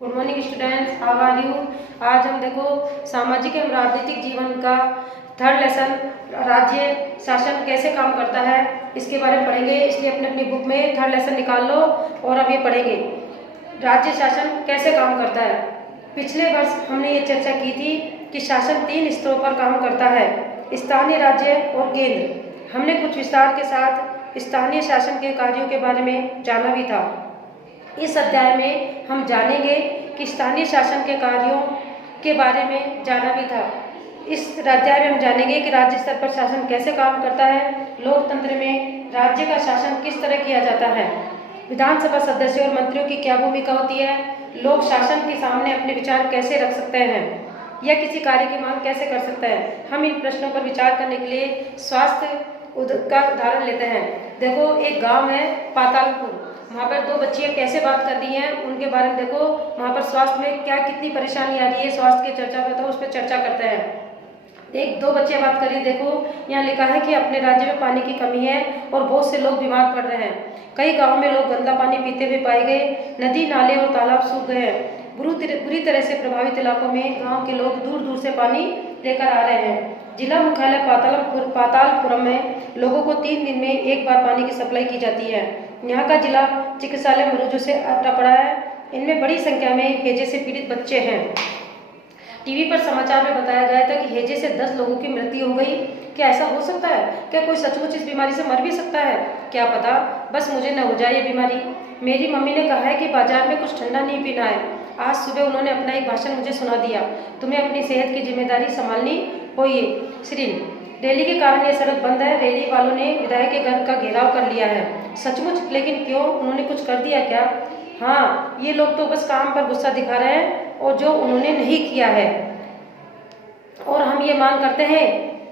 Good morning students, how are you. आज हम देखो सामाजिक एवं राजनीतिक जीवन का थर्ड लेसन राज्य शासन कैसे काम करता है इसके बारे में पढ़ेंगे। इसलिए अपने अपनी बुक में थर्ड लेसन निकाल लो और अब ये पढ़ेंगे राज्य शासन कैसे काम करता है। पिछले वर्ष हमने ये चर्चा की थी कि शासन 3 स्तरों पर काम करता है, स्थानीय, राज्य और केंद्र। हमने कुछ विस्तार के साथ स्थानीय शासन के कार्यों के बारे में जाना भी था। इस अध्याय में हम जानेंगे कि स्थानीय शासन के कार्यों के बारे में जाना भी था। इस अध्याय में हम जानेंगे कि राज्य स्तर पर शासन कैसे काम करता है, लोकतंत्र में राज्य का शासन किस तरह किया जाता है, विधानसभा सदस्यों और मंत्रियों की क्या भूमिका होती है, लोग शासन के सामने अपने विचार कैसे रख सकते हैं या किसी कार्य की मांग कैसे कर सकते हैं। हम इन प्रश्नों पर विचार करने के लिए स्वास्थ्य का उदाहरण लेते हैं। देखो, एक गाँव है पातालपुर, वहाँ पर 2 बच्चियाँ कैसे बात कर रही हैं उनके बारे में देखो। वहाँ पर स्वास्थ्य में क्या कितनी परेशानी आ रही है, स्वास्थ्य की चर्चा पे तो उस पर चर्चा करते हैं। 2 बच्चियाँ बात कर रही, देखो यहाँ लिखा है कि अपने राज्य में पानी की कमी है और बहुत से लोग बीमार पड़ रहे हैं। कई गाँव में लोग गंदा पानी पीते हुए पाए गए, नदी नाले और तालाब सूख गए हैं। बुरी तरह से प्रभावित इलाकों में गाँव के लोग दूर दूर से पानी लेकर आ रहे हैं। जिला मुख्यालय पातालपुरम में लोगों को 3 दिन में एक बार पानी की सप्लाई की जाती है। यहाँ का जिला चिकित्सालय मरीजों से अटा पड़ा है। इनमें बड़ी संख्या में हैजे से पीड़ित बच्चे हैं। टीवी पर समाचार में बताया गया था कि हैजे से 10 लोगों की मृत्यु हो गई। क्या ऐसा हो सकता है? क्या कोई सचमुच इस बीमारी से मर भी सकता है? क्या पता, बस मुझे न हो जाए ये बीमारी। मेरी मम्मी ने कहा है कि बाजार में कुछ ठंडा नहीं पीना है। आज सुबह उन्होंने अपना एक भाषण मुझे सुना दिया। तुम्हें अपनी सेहत की जिम्मेदारी संभालनी होगी। श्रीन, रैली के कारण ये सड़क बंद है। रैली वालों ने विधायक के घर का घेराव कर लिया है। सचमुच? लेकिन क्यों? उन्होंने कुछ कर दिया क्या? हाँ, ये लोग तो बस काम पर गुस्सा दिखा रहे हैं और जो उन्होंने नहीं किया है। और हम ये मांग करते हैं,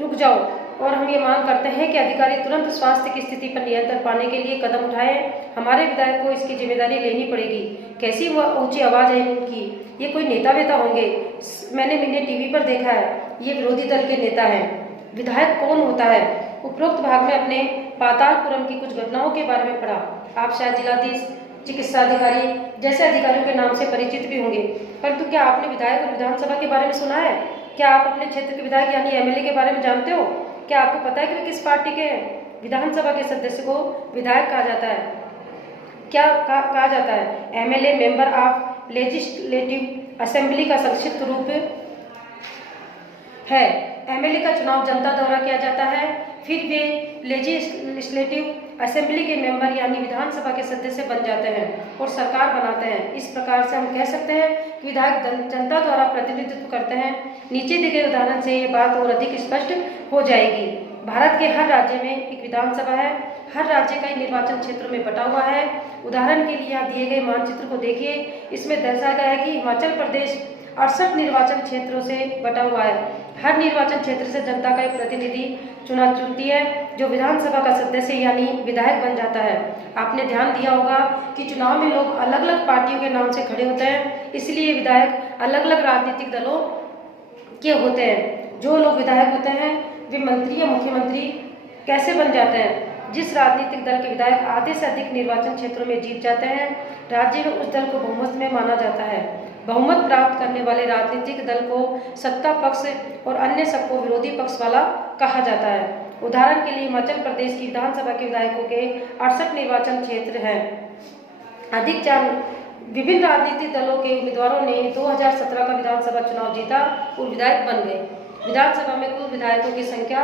रुक जाओ, और हम ये मांग करते हैं कि अधिकारी तुरंत स्वास्थ्य की स्थिति पर नियंत्रण पाने के लिए कदम उठाएं। हमारे विधायक को इसकी जिम्मेदारी लेनी पड़ेगी। कैसी वह ऊंची आवाज़ है इनकी, ये कोई नेता वेता होंगे? मैंने टीवी पर देखा है, ये विरोधी दल के नेता हैं। विधायक कौन होता है? उपरोक्त भाग में अपने पातालपुरम की कुछ घटनाओं के बारे में पढ़ा। आप शायद जिलाधीश, चिकित्सा अधिकारी जैसे अधिकारियों के नाम से परिचित भी होंगे, परंतु क्या आपने विधायक और विधानसभा के बारे में सुना है? क्या आप अपने क्षेत्र के विधायक यानी एमएलए के बारे में जानते हो? क्या आपको पता है कि वे किस पार्टी के हैं? विधानसभा के सदस्य को विधायक कहा जाता है। क्या कहा जाता है? MLA member of legislative assembly का संक्षिप्त रूप है। एमएलए का चुनाव जनता द्वारा किया जाता है, फिर वे लेजिस्लेटिव असेंबली के मेंबर यानी विधानसभा के सदस्य बन जाते हैं और सरकार बनाते हैं। इस प्रकार से हम कह सकते हैं कि विधायक जनता द्वारा प्रतिनिधित्व करते हैं। नीचे दिए गए उदाहरण से ये बात और अधिक स्पष्ट हो जाएगी। भारत के हर राज्य में एक विधानसभा है। हर राज्य कई निर्वाचन क्षेत्रों में बटा हुआ है। उदाहरण के लिए यहाँ दिए गए मानचित्र को देखिए। इसमें दर्शाया गया है कि हिमाचल प्रदेश 68 निर्वाचन क्षेत्रों से बटा हुआ है। हर निर्वाचन क्षेत्र से जनता का एक प्रतिनिधि चुनती है जो विधानसभा का सदस्य यानी विधायक बन जाता है। आपने ध्यान दिया होगा कि चुनाव में लोग अलग अलग पार्टियों के नाम से खड़े होते हैं, इसलिए विधायक अलग अलग राजनीतिक दलों के होते हैं। जो लोग विधायक होते हैं वे मंत्री या मुख्यमंत्री कैसे बन जाते हैं? जिस राजनीतिक दल के विधायक आधे से अधिक निर्वाचन क्षेत्रों में जीत जाते हैं, राज्य में उस दल को बहुमत में माना जाता है। बहुमत प्राप्त करने वाले राजनीतिक दल को सत्ता पक्ष और अन्य सबको विरोधी पक्ष वाला कहा जाता है। उदाहरण के लिए हिमाचल प्रदेश की विधानसभा के विधायकों के 68 निर्वाचन क्षेत्र हैं। विभिन्न राजनीतिक दलों के उम्मीदवारों ने 2017 का विधानसभा चुनाव जीता और विधायक बन गए। विधानसभा में कुल विधायकों की संख्या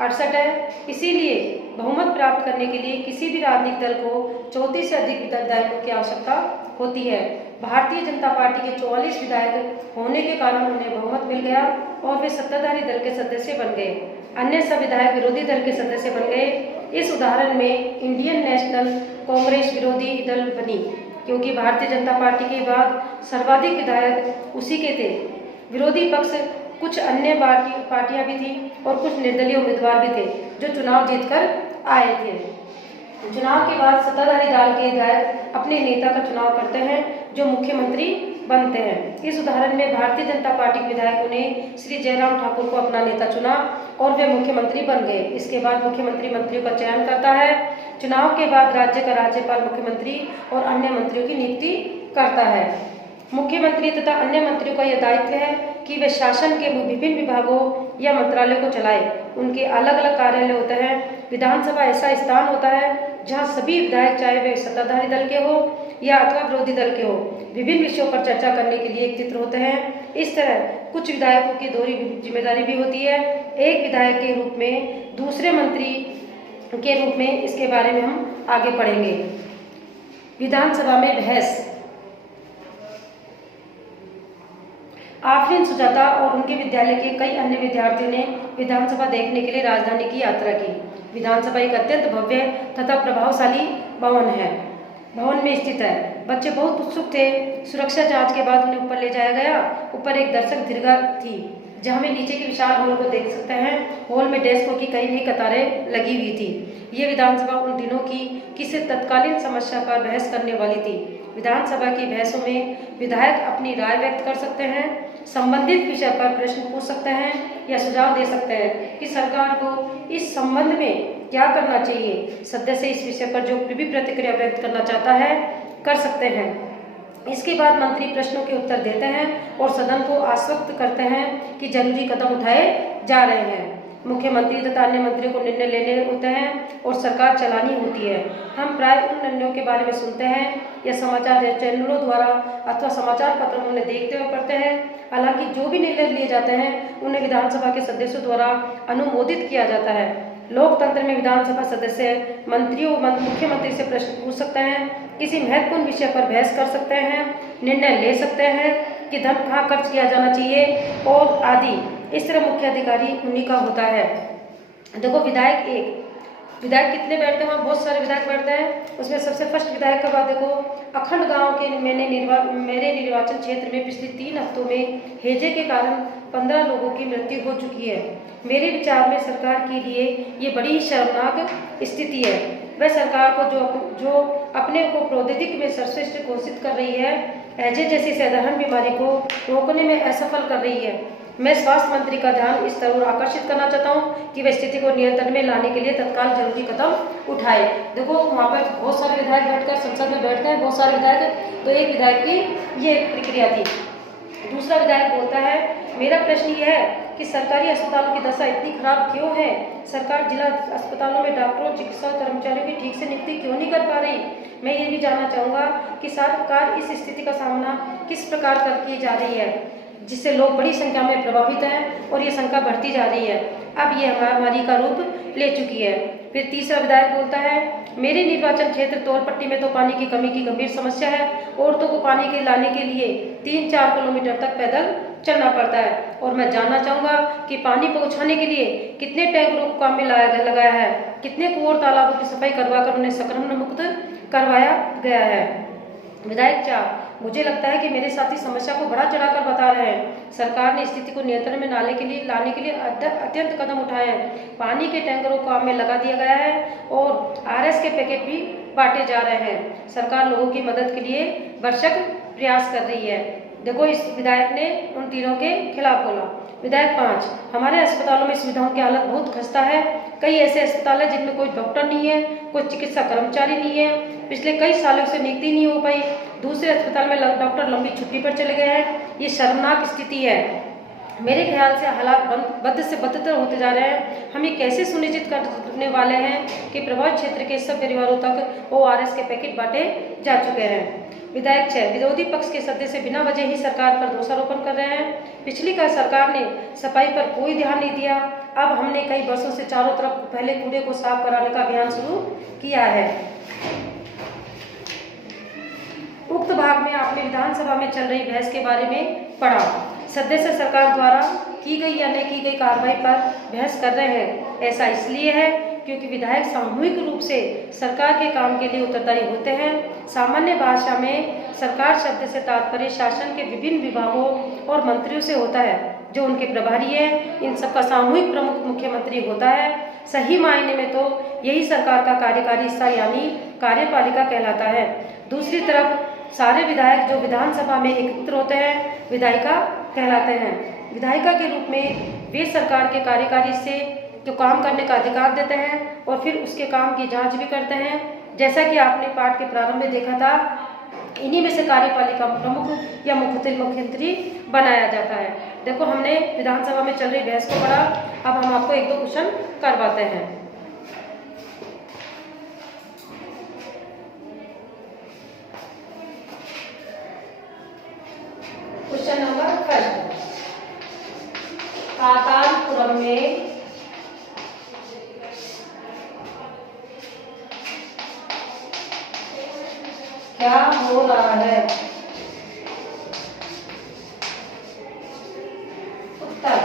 68 है। इसीलिए बहुमत प्राप्त करने के लिए किसी भी राजनीतिक दल को 34 से अधिक विधायकों की आवश्यकता होती है। भारतीय जनता पार्टी के 44 विधायक होने के कारण उन्हें बहुमत मिल गया और वे सत्ताधारी दल के सदस्य बन गए। अन्य सब विधायक विरोधी दल के सदस्य बन गए। इस उदाहरण में इंडियन नेशनल कांग्रेस विरोधी दल बनी, क्योंकि भारतीय जनता पार्टी के बाद सर्वाधिक विधायक उसी के थे। विरोधी पक्ष कुछ अन्य पार्टियां भी थी और कुछ निर्दलीय उम्मीदवार भी थे जो चुनाव जीतकर आए थे। चुनाव के बाद सत्ताधारी दल के विधायक अपने नेता का चुनाव करते हैं जो मुख्यमंत्री बनते हैं। इस उदाहरण में भारतीय जनता पार्टी के विधायकों ने श्री जयराम ठाकुर को अपना नेता चुना और वे मुख्यमंत्री बन गए। इसके बाद मुख्यमंत्री मंत्रियों का चयन करता है। चुनाव के बाद राज्य का राज्यपाल मुख्यमंत्री और अन्य मंत्रियों की नियुक्ति करता है। मुख्यमंत्री तथा अन्य मंत्रियों का यह दायित्व है कि वे शासन के विभिन्न विभागों या मंत्रालयों को चलाएं। उनके अलग अलग कार्यालय होते हैं। विधानसभा ऐसा स्थान होता है जहां सभी विधायक, चाहे वे सत्ताधारी दल के हो या अथवा विरोधी दल के हो, विभिन्न विषयों पर चर्चा करने के लिए एकत्रित होते हैं। इस तरह कुछ विधायकों की दोहरी जिम्मेदारी भी होती है, एक विधायक के रूप में, दूसरे मंत्री के रूप में। इसके बारे में हम आगे पढ़ेंगे। विधानसभा में बहस। आफरीन सुजाता और उनके विद्यालय के कई अन्य विद्यार्थियों ने विधानसभा देखने के लिए राजधानी की यात्रा की। विधानसभा एक अत्यंत भव्य तथा प्रभावशाली भवन में स्थित है। बच्चे बहुत उत्सुक थे। सुरक्षा जांच के बाद उन्हें ऊपर ले जाया गया। ऊपर एक दर्शक दीर्घा थी जहां में नीचे के विशाल हॉल को देख सकते हैं। हॉल में डेस्कों की कई नई कतारें लगी हुई थी। ये विधानसभा उन दिनों की किसी तत्कालीन समस्या पर बहस करने वाली थी। विधानसभा की बहसों में विधायक अपनी राय व्यक्त कर सकते हैं, संबंधित विषय पर प्रश्न पूछ सकते हैं या सुझाव दे सकते हैं कि सरकार को इस संबंध में क्या करना चाहिए। सदस्य इस विषय पर जो भी प्रतिक्रिया व्यक्त करना चाहता है कर सकते हैं। इसके बाद मंत्री प्रश्नों के उत्तर देते हैं और सदन को आश्वस्त करते हैं कि जरूरी कदम उठाए जा रहे हैं। मुख्यमंत्री तथा अन्य मंत्रियों को निर्णय लेने होते हैं और सरकार चलानी होती है। हम प्राय उन निर्णयों के बारे में सुनते हैं या समाचार चैनलों द्वारा अथवा समाचार पत्रों में देखते हुए पढ़ते हैं। हालांकि जो भी निर्णय लिए जाते हैं उन्हें विधानसभा के सदस्यों द्वारा अनुमोदित किया जाता है। लोकतंत्र में विधानसभा सदस्य मंत्रियों मुख्यमंत्री से प्रश्न पूछ सकते हैं, किसी महत्वपूर्ण विषय पर बहस कर सकते हैं, निर्णय ले सकते हैं कि धन कहाँ खर्च किया जाना चाहिए और आदि। इस तरह मुख्य अधिकारी उन्हीं का होता है। देखो, विधायक कितने बैठते हैं? बहुत सारे विधायक बैठते हैं। उसमें सबसे फर्स्ट विधायक का बात देखो। अखंड गांव के मेरे निर्वाचन क्षेत्र में पिछले 3 हफ्तों में हैजे के कारण 15 लोगों की मृत्यु हो चुकी है। मेरे विचार में सरकार के लिए ये बड़ी शर्मनाक स्थिति है। वह सरकार को जो अपने को प्रौद्योगिकी में सर्वश्रेष्ठ घोषित कर रही है, हैजे जैसी साधारण बीमारी को रोकने में असफल कर रही है। मैं स्वास्थ्य मंत्री का ध्यान इस तरह आकर्षित करना चाहता हूं कि वे स्थिति को नियंत्रण में लाने के लिए तत्काल जरूरी कदम उठाए। देखो, वहाँ पर बहुत सारे विधायक बैठकर संसद में बैठते हैं, बहुत सारे विधायक। तो एक विधायक की ये प्रक्रिया थी। दूसरा विधायक बोलता है, मेरा प्रश्न यह है कि सरकारी अस्पतालों की दशा इतनी खराब क्यों है? सरकार जिला अस्पतालों में डॉक्टरों, चिकित्सा कर्मचारियों की ठीक से नियुक्ति क्यों नहीं कर पा रही? मैं ये भी जानना चाहूँगा कि सरकार इस स्थिति का सामना किस प्रकार कर की जा रही है, जिससे लोग बड़ी संख्या में प्रभावित हैं और ये संख्या बढ़ती जा रही है। अब ये महामारी का रूप ले चुकी है। फिर तीसरा विधायक बोलता है, मेरे निर्वाचन क्षेत्र तोरपट्टी में तो पानी की कमी की गंभीर समस्या है। औरतों को पानी के लाने के लिए 3-4 किलोमीटर तक पैदल चलना पड़ता है और मैं जानना चाहूँगा कि पानी पहुँचाने के लिए कितने टैंकरों को काम में लगाया है, कितने कुआं तालाबों की सफाई करवाकर उन्हें संक्रमण मुक्त करवाया गया है। विधायक 4, मुझे लगता है कि मेरे साथी समस्या को बढ़ा चढ़ाकर बता रहे हैं। सरकार ने स्थिति को नियंत्रण में लाने के लिए अत्यंत कदम उठाए हैं। पानी के टैंकरों को काम में लगा दिया गया है और आरएस के पैकेट भी बांटे जा रहे हैं। सरकार लोगों की मदद के लिए भरसक प्रयास कर रही है। देखो, इस विधायक ने उन तीनों के खिलाफ बोला। विधायक 5, हमारे अस्पतालों में सुविधाओं की हालत बहुत खस्ता है। कई ऐसे अस्पताल है जिनमें कोई डॉक्टर नहीं है, कोई चिकित्सा कर्मचारी नहीं है, पिछले कई सालों से नियुक्ति नहीं हो पाई। दूसरे अस्पताल में डॉक्टर लंबी छुट्टी पर चले गए हैं। ये शर्मनाक स्थिति है। मेरे ख्याल से हालात बद से बदतर होते जा रहे हैं। हम ये कैसे सुनिश्चित करने वाले हैं कि प्रभावित क्षेत्र के सब परिवारों तक ORS के पैकेट बांटे जा चुके हैं। विधायक 6, विरोधी पक्ष के सदस्य बिना वजह ही सरकार पर दोषारोपण कर रहे हैं। पिछली सरकार ने सफाई पर कोई ध्यान नहीं दिया। अब हमने कई वर्षों से चारों तरफ पहले कूड़े को साफ कराने का अभियान शुरू किया है। उक्त भाग में आपने विधानसभा में चल रही बहस के बारे में पढ़ा। सदस्य सरकार द्वारा की गई या नहीं की गई कार्रवाई पर बहस कर रहे हैं। ऐसा इसलिए है क्योंकि विधायक सामूहिक रूप से सरकार के काम के लिए उत्तरदायी होते हैं। सामान्य भाषा में सरकार शब्द से तात्पर्य शासन के विभिन्न विभागों और मंत्रियों से होता है जो उनके प्रभारी है। इन सबका सामूहिक प्रमुख मुख्यमंत्री होता है। सही मायने में तो यही सरकार का कार्यकारी हिस्सा यानी कार्यपालिका कहलाता है। दूसरी तरफ सारे विधायक जो विधानसभा में एकत्र होते हैं विधायिका कहलाते हैं। विधायिका के रूप में वे सरकार के कार्यकारी से जो काम करने का अधिकार देते हैं और फिर उसके काम की जांच भी करते हैं। जैसा कि आपने पाठ के प्रारंभ में देखा था इन्हीं में से कार्यपालिका प्रमुख या मुख्यमंत्री बनाया जाता है। देखो हमने विधानसभा में चल रही बहस को पढ़ा, अब हम आपको एक दो क्वेश्चन करवाते हैं। क्वेश्चन नंबर फर्स्ट, पातालपुरम में क्या हो रहा है? उत्तर,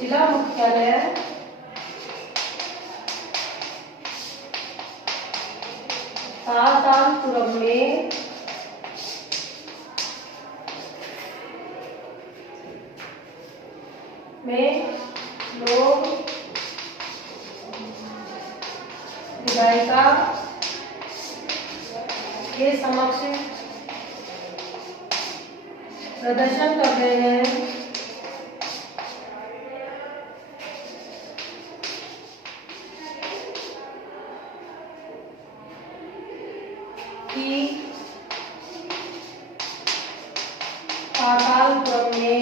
जिला मुख्यालय पातालपुरम में लोग विधायिका के समक्ष प्रदर्शन कर रहे हैं कि पातालपुरम में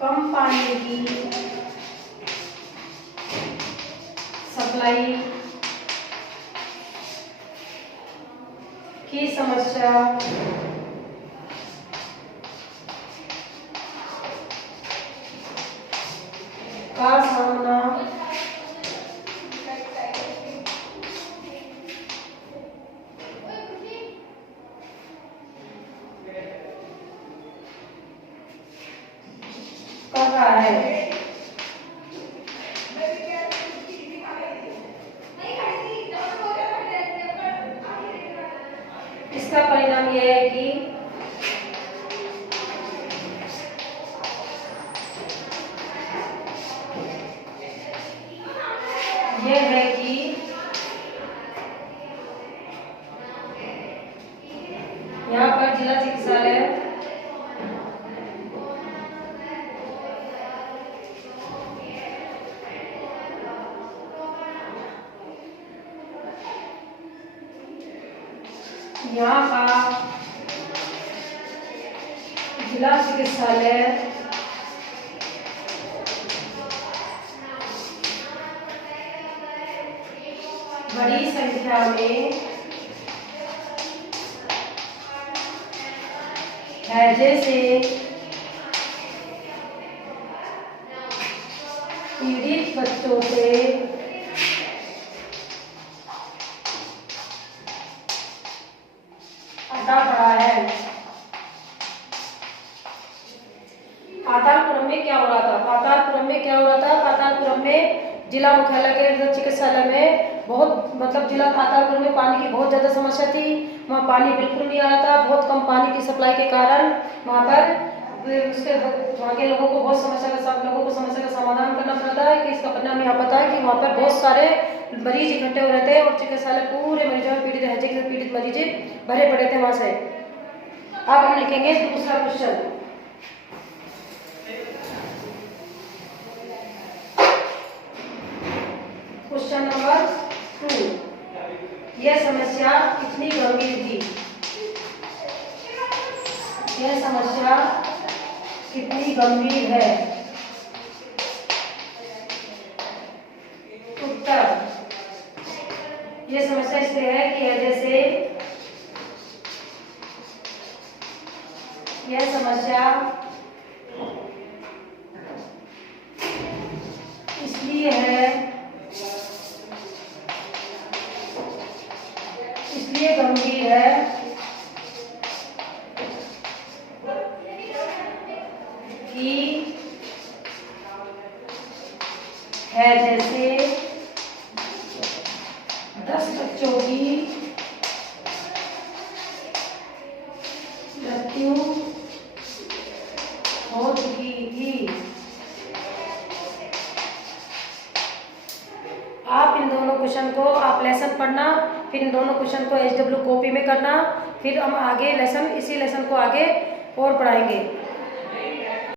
कम पानी की सप्लाई की समस्या का सामना कर रहा है। इसका परिणाम यह है कि यहाँ पर जिला चिकित्सालय यहाँ का जिला चिकित्सालय बड़ी संख्या में हैजे से पीड़ित बच्चों से हटा पड़ा है। पातालपुरम में क्या हो रहा था? पातालपुरम में जिला मुख्यालय के चिकित्सालय में बहुत जिला पातालपुरम में पानी की बहुत ज़्यादा समस्या थी। वहाँ पानी बिल्कुल नहीं आ रहा था। बहुत कम पानी की सप्लाई के कारण वहाँ के लोगों को समस्या का समाधान करना पड़ता है। कि इसका परिणाम यहाँ पता है कि वहाँ पर बहुत सारे मरीज इकट्ठे हो रहे थे और चिकित्सालय पूरे मरीजों में पीड़ित मरीज भरे पड़े थे वहाँ से। अब हम लिखेंगे दूसरा क्वेश्चन। क्वेश्चन नंबर 2, यह समस्या कितनी गंभीर थी? यह समस्या कितनी गंभीर है? उत्तर, यह समस्या इसलिए है कि जैसे यह समस्या इसलिए गंभीर है कि जैसे 10 बच्चों की मृत्यु हो चुकी थी। आप इन दोनों क्वेश्चन को आप लेसन पढ़ना फिर इन दोनों क्वेश्चन को SW कॉपी में करना, फिर हम आगे लेसन इसी लेसन को आगे और पढ़ाएंगे।